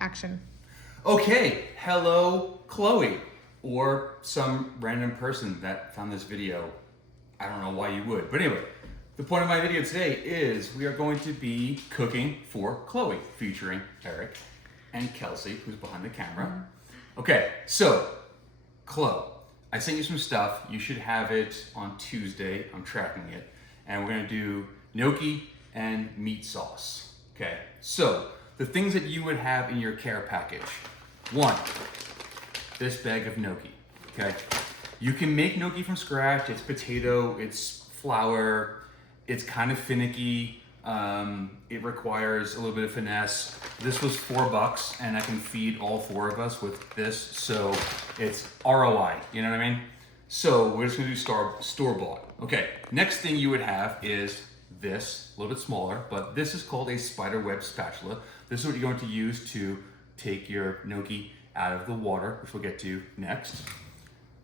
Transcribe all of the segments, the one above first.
Action. Okay, hello, Klowie, or some random person that found this video. I don't know why you would, but anyway, the point of my video today is we are going to be cooking for Klowie, featuring Eric and Kelsey, who's behind the camera. Okay, so, Chloe, I sent you some stuff. You should have it on Tuesday. I'm tracking it. And we're gonna do gnocchi and meat sauce. Okay, so the things that you would have in your care package. One, this bag of gnocchi, okay? You can make gnocchi from scratch. It's potato, it's flour, it's kind of finicky. It requires a little bit of finesse. This was $4 and I can feed all four of us with this, so it's ROI, you know what I mean? So we're just gonna do store-bought. Okay, next thing you would have is this, a little bit smaller, but this is called a spider web spatula. This is what you're going to use to take your gnocchi out of the water, which we'll get to next.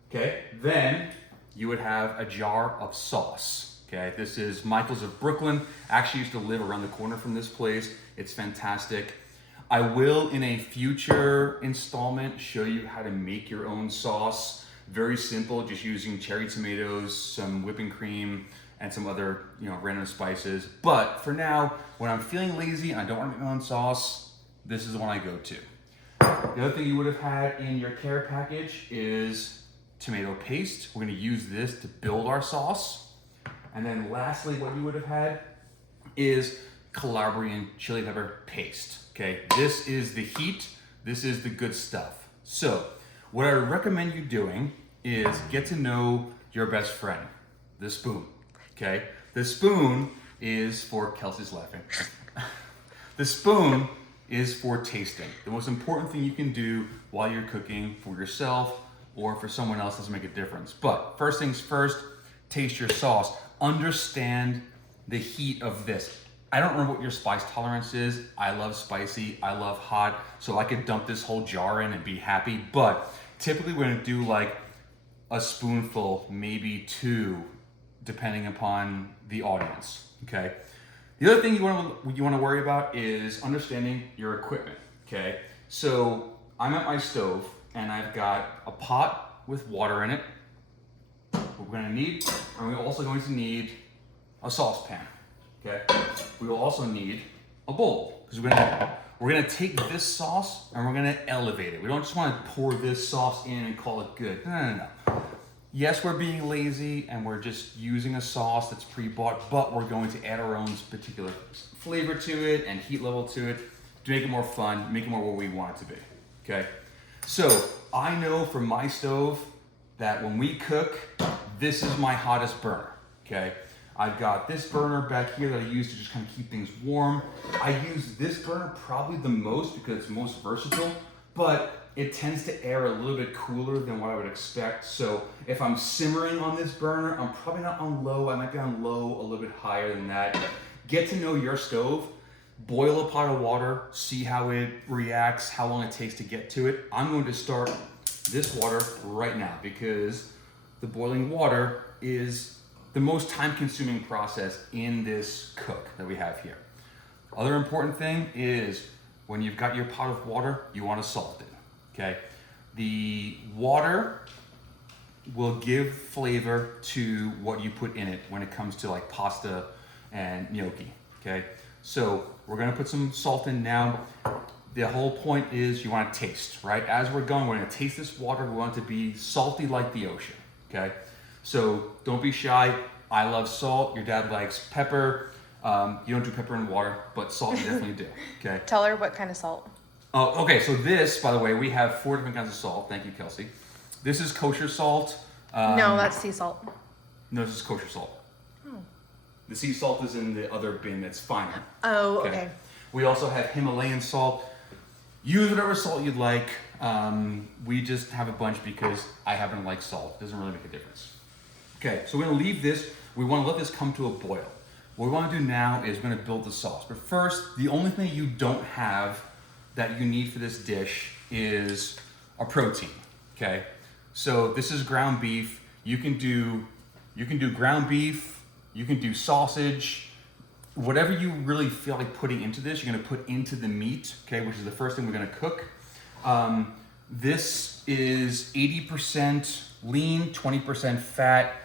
Okay, then you would have a jar of sauce. Okay, this is Michael's of Brooklyn. I actually used to live around the corner from this place. It's fantastic. I will, in a future installment, show you how to make your own sauce. Very simple, just using cherry tomatoes, some whipping cream, and some other, random spices. But for now, when I'm feeling lazy and I don't want to make my own sauce, this is the one I go to. The other thing you would have had in your care package is tomato paste. We're gonna use this to build our sauce. And then lastly, what you would have had is Calabrian chili pepper paste. Okay, this is the heat, this is the good stuff. So, what I recommend you doing is get to know your best friend, the spoon. Okay, the spoon is for, Kelsey's laughing. The spoon is for tasting. The most important thing you can do while you're cooking for yourself or for someone else doesn't make a difference. But first things first, taste your sauce. Understand the heat of this. I don't remember what your spice tolerance is. I love spicy, I love hot, so I could dump this whole jar in and be happy. But typically we're gonna do like a spoonful, maybe two, depending upon the audience, okay? The other thing you wanna worry about is understanding your equipment, okay? So I'm at my stove and I've got a pot with water in it. What we're gonna need, and we're also going to need a saucepan, okay? We will also need a bowl, because we're gonna take this sauce and we're gonna elevate it. We don't just wanna pour this sauce in and call it good. No. Yes, we're being lazy and we're just using a sauce that's pre-bought, but we're going to add our own particular flavor to it and heat level to it to make it more fun, make it more what we want it to be, okay? So I know from my stove that when we cook, this is my hottest burner, okay? I've got this burner back here that I use to just kind of keep things warm. I use this burner probably the most because it's most versatile, but it tends to air a little bit cooler than what I would expect. So if I'm simmering on this burner, I'm probably not on low. I might be on low a little bit higher than that. Get to know your stove. Boil a pot of water, see how it reacts, how long it takes to get to it. I'm going to start this water right now because the boiling water is the most time-consuming process in this cook that we have here. Other important thing is when you've got your pot of water, you want to salt it. Okay, the water will give flavor to what you put in it when it comes to like pasta and gnocchi, okay? So we're gonna put some salt in now. The whole point is you wanna taste, right? As we're going, we're gonna taste this water. We want it to be salty like the ocean, okay? So don't be shy. I love salt. Your dad likes pepper. You don't do pepper in water, but salt you definitely do, okay? Tell her what kind of salt. Oh, okay, so this, by the way, we have 4 different kinds of salt. Thank you, Kelsey. This is kosher salt. No, that's sea salt. No, this is kosher salt. Oh. The sea salt is in the other bin that's finer. Oh, okay. We also have Himalayan salt. Use whatever salt you'd like. We just have a bunch because I happen to like salt. It doesn't really make a difference. Okay, so we're gonna leave this. We wanna let this come to a boil. What we wanna do now is we're gonna build the sauce. But first, the only thing you don't have that you need for this dish is a protein, okay? So this is ground beef. You can do ground beef, you can do sausage, whatever you really feel like putting into this, you're gonna put into the meat, okay, which is the first thing we're gonna cook. This is 80% lean, 20% fat.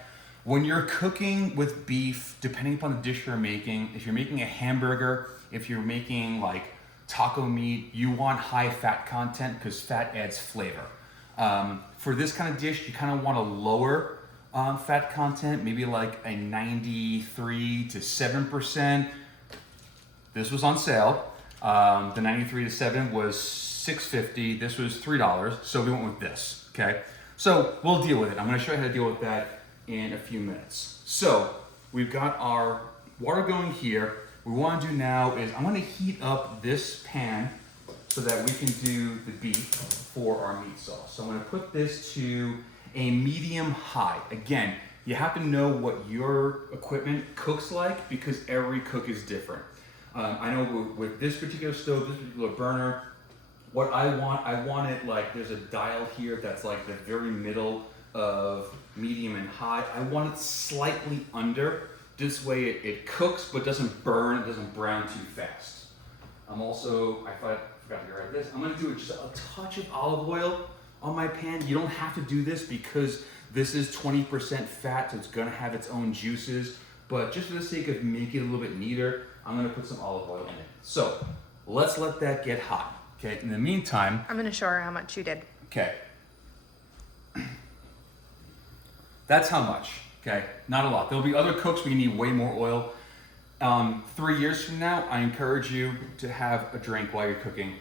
When you're cooking with beef, depending upon the dish you're making, if you're making a hamburger, if you're making like taco meat, you want high fat content because fat adds flavor. For this kind of dish, you kind of want a lower fat content, maybe like a 93 to 7%. This was on sale. The 93 to 7 was $6.50. This was $3, so we went with this, okay? So we'll deal with it. I'm gonna show you how to deal with that in a few minutes. So we've got our water going here. What we want to do now is I'm going to heat up this pan so that we can do the beef for our meat sauce. So I'm going to put this to a medium high. Again, you have to know what your equipment cooks like because every cook is different. I know with this particular stove, this particular burner, what I want it like there's a dial here that's like the very middle of medium and high. I want it slightly under. This way it cooks but doesn't burn, it doesn't brown too fast. I forgot to grab this. I'm gonna do just a touch of olive oil on my pan. You don't have to do this because this is 20% fat, so it's gonna have its own juices. But just for the sake of making it a little bit neater, I'm gonna put some olive oil in it. So let's let that get hot. Okay, in the meantime, I'm gonna show her how much you did. okay. That's how much, okay? Not a lot. There'll be other cooks where you need way more oil. 3 years from now, I encourage you to have a drink while you're cooking.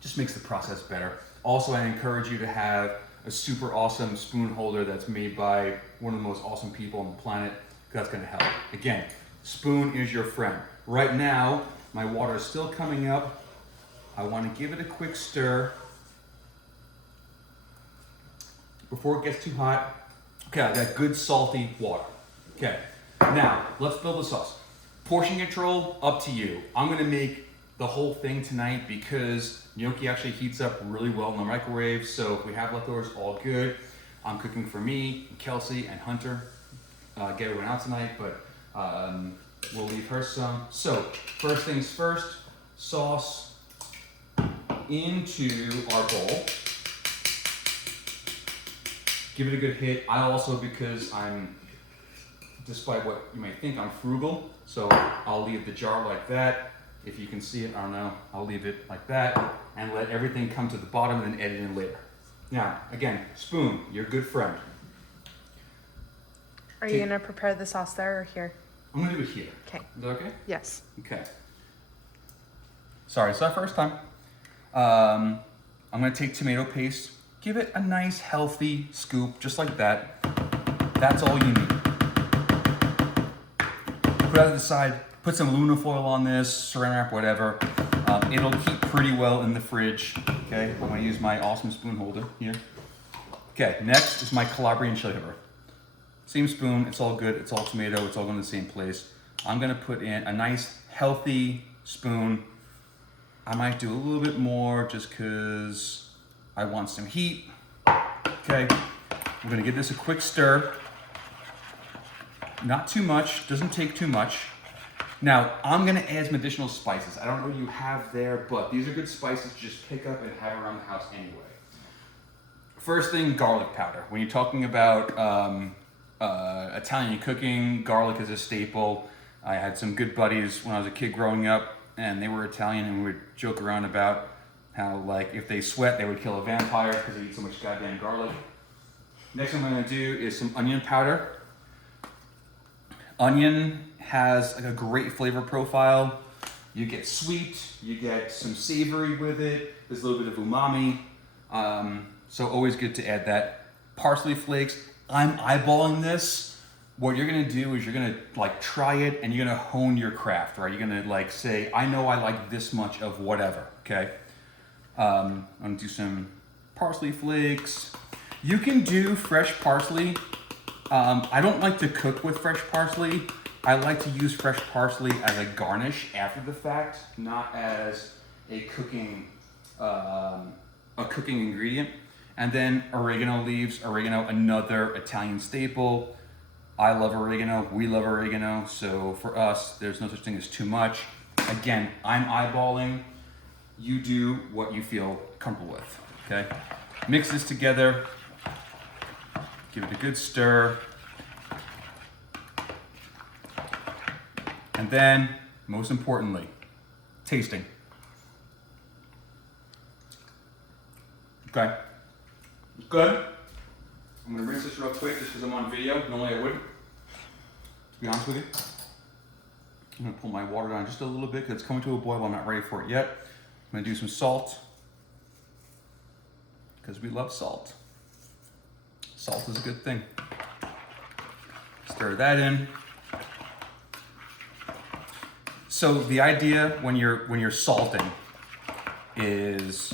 Just makes the process better. Also, I encourage you to have a super awesome spoon holder that's made by one of the most awesome people on the planet, because that's gonna help. Again, spoon is your friend. Right now, my water is still coming up. I wanna give it a quick stir before it gets too hot. Okay, I got good salty water. Okay, now let's build the sauce. Portion control, up to you. I'm gonna make the whole thing tonight because gnocchi actually heats up really well in the microwave, so if we have leftovers, all good. I'm cooking for me, Kelsey, and Hunter. Get everyone out tonight, but we'll leave her some. So, first things first, sauce into our bowl. Give it a good hit. I also, because despite what you may think, I'm frugal, so I'll leave the jar like that. If you can see it, I don't know, I'll leave it like that and let everything come to the bottom and then edit in later. Now, again, spoon, your good friend. Are you gonna prepare the sauce there or here? I'm gonna do it here. Okay. Is that okay? Yes. Okay. Sorry, it's our first time. I'm gonna take tomato paste, give it a nice healthy scoop, just like that. That's all you need. Put it to the side, put some aluminum foil on this, saran wrap, whatever. It'll keep pretty well in the fridge. Okay, I'm gonna use my awesome spoon holder here. Okay, next is my Calabrian chili pepper. Same spoon, it's all good, it's all tomato, it's all going to the same place. I'm gonna put in a nice healthy spoon. I might do a little bit more just because I want some heat. Okay, we're gonna give this a quick stir. Not too much, doesn't take too much. Now, I'm gonna add some additional spices. I don't know what you have there, but these are good spices to just pick up and have around the house anyway. First thing, garlic powder. When you're talking about Italian cooking, garlic is a staple. I had some good buddies when I was a kid growing up, and they were Italian, and we would joke around about how, like, if they sweat, they would kill a vampire because they eat so much goddamn garlic. Next thing I'm gonna do is some onion powder. Onion has like a great flavor profile. You get sweet, you get some savory with it. There's a little bit of umami. So always good to add that. Parsley flakes. I'm eyeballing this. What you're gonna do is you're gonna like try it and you're gonna hone your craft, right? You're gonna like say, I know I like this much of whatever, okay? I'm gonna do some parsley flakes. You can do fresh parsley. I don't like to cook with fresh parsley. I like to use fresh parsley as a garnish after the fact, not as a cooking ingredient. And then oregano leaves, oregano, another Italian staple. I love oregano, we love oregano, so for us, there's no such thing as too much. Again, I'm eyeballing. You do what you feel comfortable with, okay? Mix this together, give it a good stir, and then, most importantly, tasting. Okay, it's good. I'm gonna rinse this real quick just because I'm on video. Normally I wouldn't, to be honest with you. I'm gonna pull my water down just a little bit because it's coming to a boil. I'm not ready for it yet. I'm gonna do some salt because we love salt. Salt is a good thing. Stir that in. So the idea when you're salting is,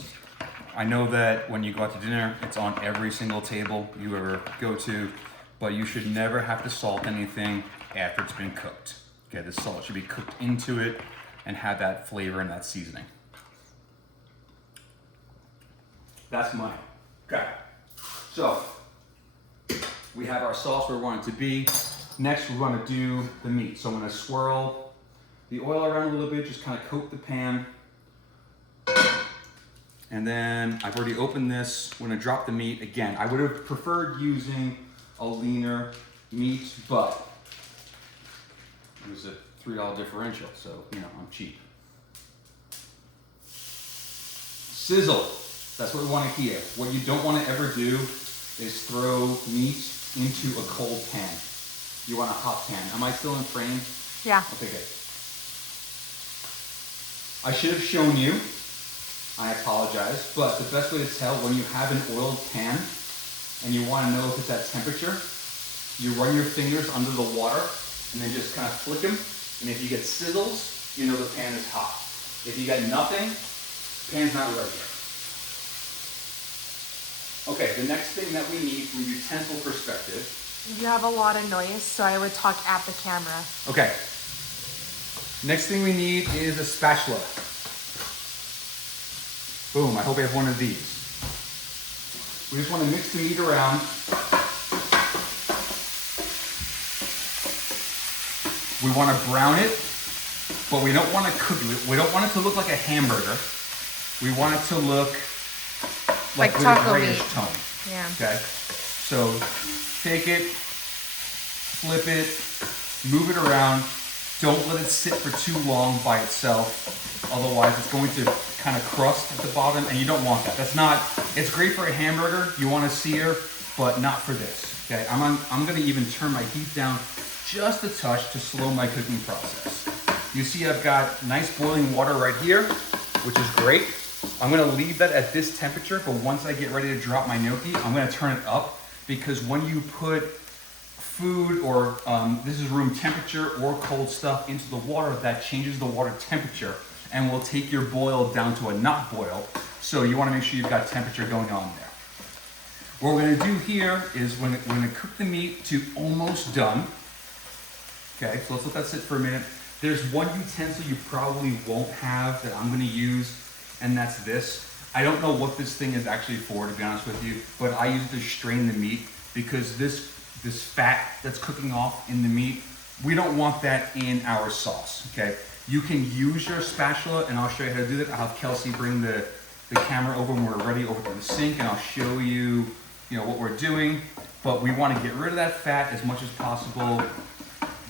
I know that when you go out to dinner, it's on every single table you ever go to, but you should never have to salt anything after it's been cooked. Okay, the salt should be cooked into it and have that flavor and that seasoning. That's mine. Okay, so we have our sauce where we want it to be. Next, we're gonna do the meat. So I'm gonna swirl the oil around a little bit, just kind of coat the pan. And then I've already opened this. I'm gonna drop the meat. Again, I would have preferred using a leaner meat, but it was a $3 differential, so you know, I'm cheap. Sizzle, that's what we wanna hear. What you don't wanna ever do is throw meat into a cold pan. You want a hot pan. Am I still in frame? Yeah. Okay, good. I should have shown you. I apologize, but the best way to tell when you have an oiled pan and you want to know if it's at temperature, you run your fingers under the water and then just kind of flick them. And if you get sizzles, you know the pan is hot. If you get nothing, pan's not ready yet. Okay, the next thing that we need from a utensil perspective. You have a lot of noise, so I would talk at the camera. Okay. Next thing we need is a spatula. Boom, I hope I have one of these. We just want to mix the meat around. We want to brown it, but we don't want to cook it. We don't want it to look like a hamburger. We want it to look like with a taco grayish meat. tone. Yeah. Okay, so take it, flip it, move it around. Don't let it sit for too long by itself. Otherwise, it's going to kind of crust at the bottom, and you don't want that. That's not, it's great for a hamburger. You want to sear, but not for this. Okay, I'm going to even turn my heat down just a touch to slow my cooking process. You see I've got nice boiling water right here, which is great. I'm going to leave that at this temperature, but once I get ready to drop my gnocchi, I'm going to turn it up, because when you put food or this is room temperature or cold stuff into the water, that changes the water temperature and will take your boil down to a not boil. So you want to make sure you've got temperature going on there. What we're going to do here is we're going to cook the meat to almost done. Okay, so let's let that sit for a minute. There's one utensil you probably won't have that I'm going to use, and that's this. I don't know what this thing is actually for, to be honest with you, but I use it to strain the meat, because this fat that's cooking off in the meat, we don't want that in our sauce, okay? You can use your spatula, and I'll show you how to do that. I'll have Kelsey bring the camera over when we're ready over to the sink, and I'll show you, what we're doing. But we want to get rid of that fat as much as possible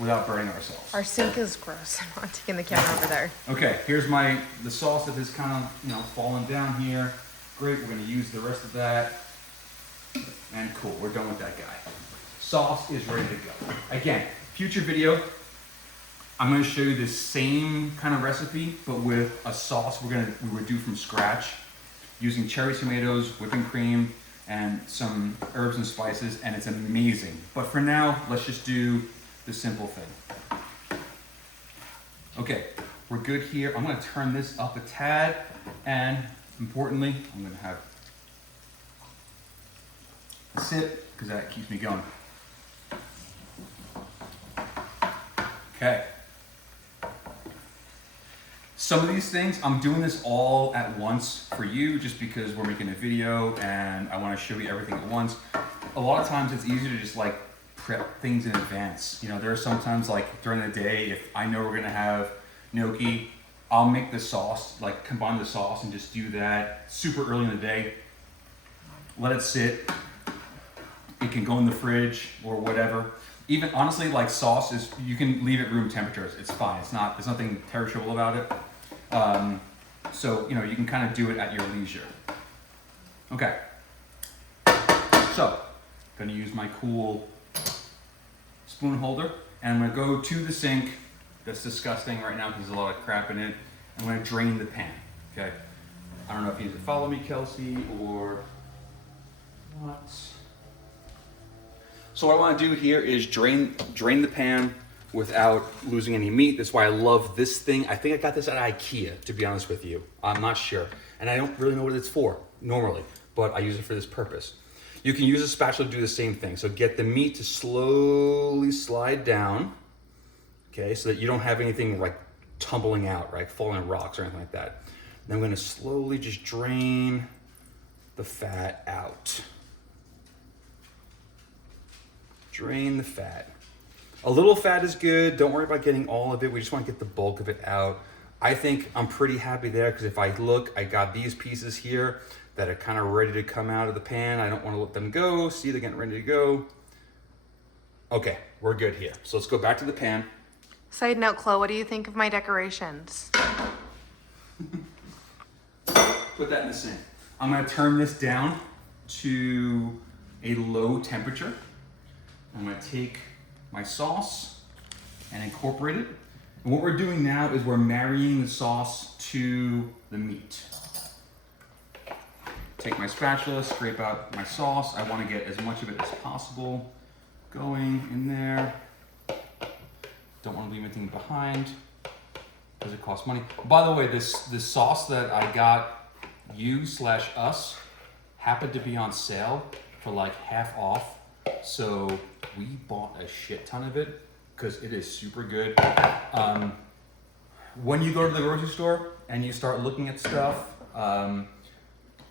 without burning ourselves. Our sink is gross. I'm not taking the camera over there. Okay, here's the sauce that has kind of, fallen down here. Great, we're going to use the rest of that. And cool, we're done with that guy. Sauce is ready to go. Again, future video, I'm going to show you this same kind of recipe, but with a sauce we would do from scratch, using cherry tomatoes, whipping cream, and some herbs and spices, and it's amazing. But for now, let's just do the simple thing. Okay, we're good here. I'm going to turn this up a tad, and importantly, I'm going to have a sip, because that keeps me going. Okay. Some of these things, I'm doing this all at once for you, just because we're making a video and I want to show you everything at once. A lot of times it's easier to just prep things in advance. You know, there are sometimes like during the day, if I know we're gonna have gnocchi, I'll make the sauce, like combine the sauce and just do that super early in the day. Let it sit. It can go in the fridge or whatever. Even honestly, like sauce is, you can leave it room temperature. It's fine. It's not, there's nothing perishable about it. So, you know, you can kind of do it at your leisure. Okay. So, gonna use my cool spoon holder and I'm gonna go to the sink. That's disgusting right now because there's a lot of crap in it. I'm gonna drain the pan, okay? I don't know if you need to follow me, Kelsey, or what. So what I wanna do here is drain the pan without losing any meat. That's why I love this thing. I think I got this at IKEA, to be honest with you. I'm not sure. And I don't really know what it's for normally, but I use it for this purpose. You can use a spatula to do the same thing. So get the meat to slowly slide down, okay, so that you don't have anything like tumbling out, right, falling rocks or anything like that. Then I'm gonna slowly just drain the fat out. Drain the fat. A little fat is good. Don't worry about getting all of it. We just want to get the bulk of it out. I think I'm pretty happy there because if I look, I got these pieces here that are kind of ready to come out of the pan. I don't want to let them go. See, they're getting ready to go. Okay, we're good here. So let's go back to the pan. Side note, Chloe, what do you think of my decorations? Put that in the sink. I'm gonna turn this down to a low temperature. I'm gonna take my sauce and incorporate it. And what we're doing now is we're marrying the sauce to the meat. Take my spatula, scrape out my sauce. I wanna get as much of it as possible going in there. Don't wanna leave anything behind because it costs money. By the way, this sauce that I got you/us happened to be on sale for like half off. So we bought a shit ton of it because it is super good. When you go to the grocery store and you start looking at stuff,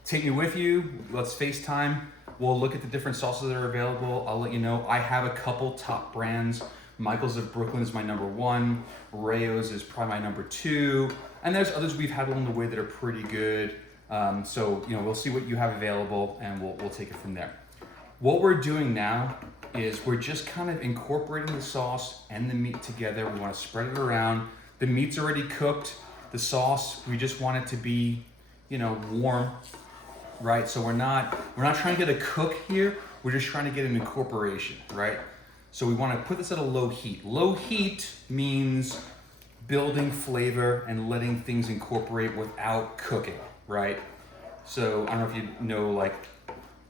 take me with you. Let's FaceTime. We'll look at the different sauces that are available. I'll let you know. I have a couple top brands. Michael's of Brooklyn is my #1. Rayo's is probably my #2. And there's others we've had along the way that are pretty good. So, you know, we'll see what you have available and we'll take it from there. What we're doing now is we're just kind of incorporating the sauce and the meat together. We want to spread it around. The meat's already cooked. The sauce, we just want it to be, you know, warm, right? So we're not trying to get a cook here. We're just trying to get an incorporation, right? So we want to put this at a low heat. Low heat means building flavor and letting things incorporate without cooking, right? So I don't know if you know like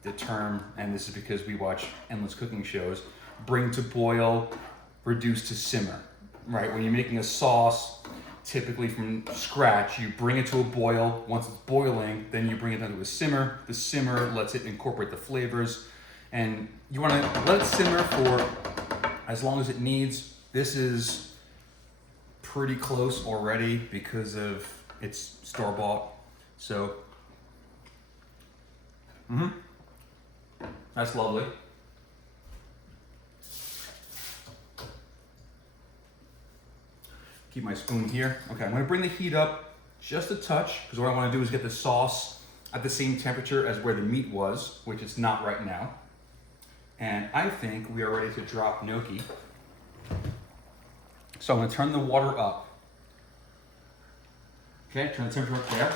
the term, and this is because we watch endless cooking shows, bring to boil, reduce to simmer, right? When you're making a sauce, typically from scratch, you bring it to a boil. Once it's boiling, then you bring it down to a simmer. The simmer lets it incorporate the flavors, and you want to let it simmer for as long as it needs. This is pretty close already because of it's store-bought. So, that's lovely. Keep my spoon here. Okay, I'm gonna bring the heat up just a touch because what I wanna do is get the sauce at the same temperature as where the meat was, which it's not right now. And I think we are ready to drop gnocchi. So I'm gonna turn the water up. Okay, turn the temperature up there.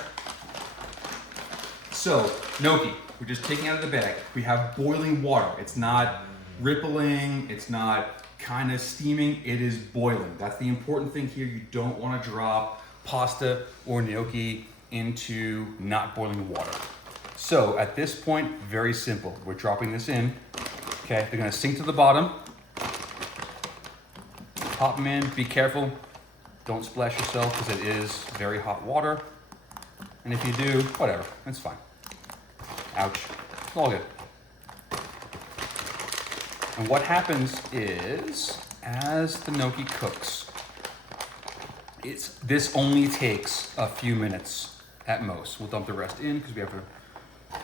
So, gnocchi, we're just taking out of the bag. We have boiling water. It's not rippling, it's not kind of steaming, it is boiling. That's the important thing here. You don't want to drop pasta or gnocchi into not boiling water. So at this point, very simple. We're dropping this in. Okay, they're gonna sink to the bottom. Pop them in, be careful. Don't splash yourself because it is very hot water. And if you do, whatever, it's fine. Ouch, it's all good. And what happens is, as the gnocchi cooks, this only takes a few minutes at most. We'll dump the rest in because we have a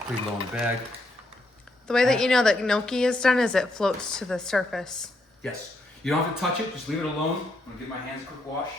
pretty low in the bag. The way that you know that gnocchi is done is it floats to the surface. Yes. You don't have to touch it, just leave it alone. I'm gonna give my hands a quick wash.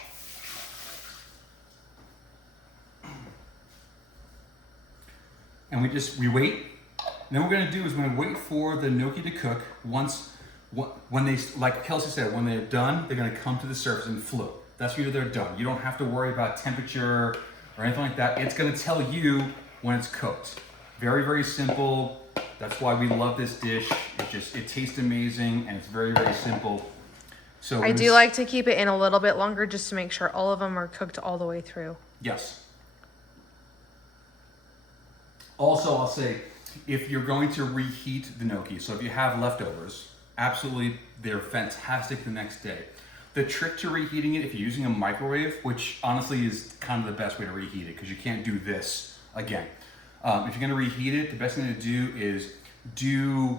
And we wait. And then what we're gonna do is we're gonna wait for the gnocchi to cook. When they, like Kelsey said, when they're done, they're gonna come to the surface and float. That's when they're done. You don't have to worry about temperature or anything like that. It's gonna tell you when it's cooked. Very, very simple. That's why we love this dish. It tastes amazing and it's very, very simple. So I do like to keep it in a little bit longer just to make sure all of them are cooked all the way through. Yes. Also, I'll say, if you're going to reheat the gnocchi, so if you have leftovers, absolutely, they're fantastic the next day. The trick to reheating it, if you're using a microwave, which honestly is kind of the best way to reheat it, because you can't do this again. If you're gonna reheat it, the best thing to do is do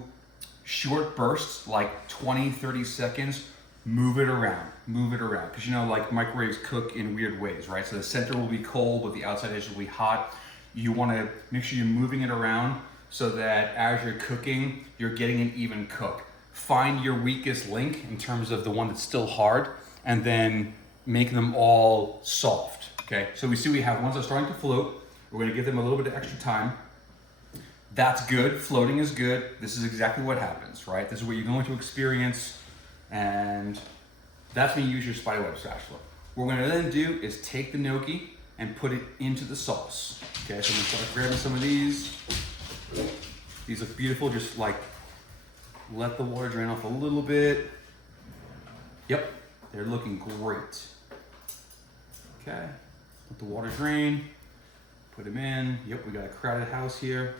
short bursts, like 20, 30 seconds, move it around. Because you know, like microwaves cook in weird ways, right? So the center will be cold, but the outside edge will be hot. You wanna make sure you're moving it around so that as you're cooking, you're getting an even cook. Find your weakest link in terms of the one that's still hard, and then make them all soft, okay? So we have ones that are starting to float. We're gonna give them a little bit of extra time. That's good, floating is good. This is exactly what happens, right? This is what you're going to experience, and that's when you use your spiderweb spatula. What we're gonna then do is take the gnocchi and put it into the sauce. Okay, so I'm gonna start grabbing some of these. These look beautiful, just like let the water drain off a little bit. Yep, they're looking great. Okay, let the water drain, put them in. Yep, we got a crowded house here.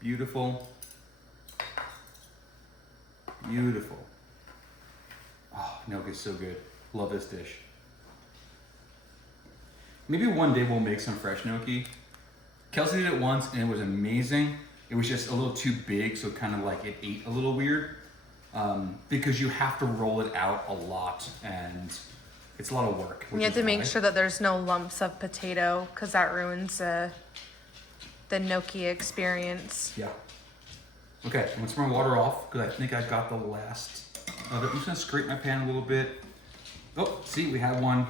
Beautiful. Beautiful. Oh, gnocchi's so good. Love this dish. Maybe one day we'll make some fresh gnocchi. Kelsey did it once and it was amazing. It was just a little too big, so kind of like it ate a little weird. Because you have to roll it out a lot and it's a lot of work. You have to make sure that there's no lumps of potato because that ruins the gnocchi experience. Yeah. Okay, I'm gonna turn my water off because I think I got the last of it. I'm just gonna scrape my pan a little bit. Oh, see, we had one.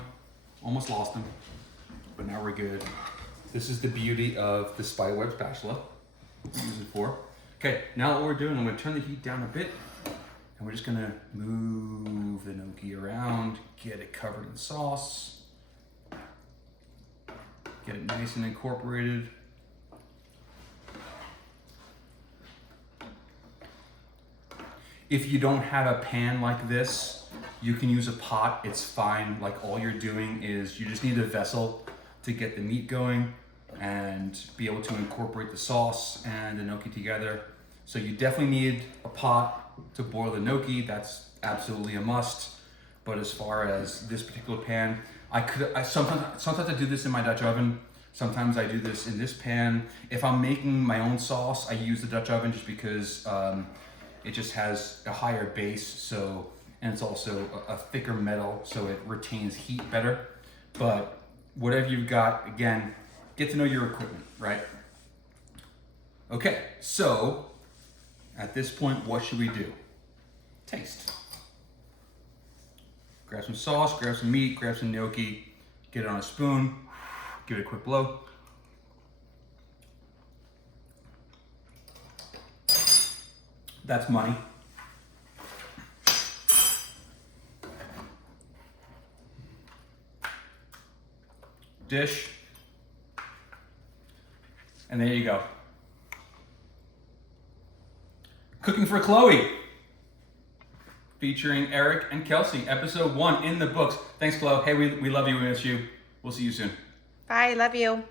Almost lost him, but now we're good. This is the beauty of the spiderweb spatula. What we use it for. Okay, now what we're doing, I'm gonna turn the heat down a bit, and we're just gonna move the gnocchi around, get it covered in sauce, get it nice and incorporated. If you don't have a pan like this, you can use a pot, it's fine. Like all you're doing is you just need a vessel to get the meat going and be able to incorporate the sauce and the gnocchi together. So you definitely need a pot to boil the gnocchi, that's absolutely a must. But as far as this particular pan, sometimes I do this in my Dutch oven. Sometimes I do this in this pan. If I'm making my own sauce, I use the Dutch oven just because it just has a higher base, and it's also a thicker metal, so it retains heat better. But whatever you've got, again, get to know your equipment, right? Okay, so at this point, what should we do? Taste. Grab some sauce, grab some meat, grab some gnocchi, get it on a spoon, give it a quick blow. That's money. Dish. And there you go. Cooking for Klowie. Featuring Eric and Kelsey. Episode 1 in the books. Thanks, Chloe. Hey, we love you. We miss you. We'll see you soon. Bye, love you.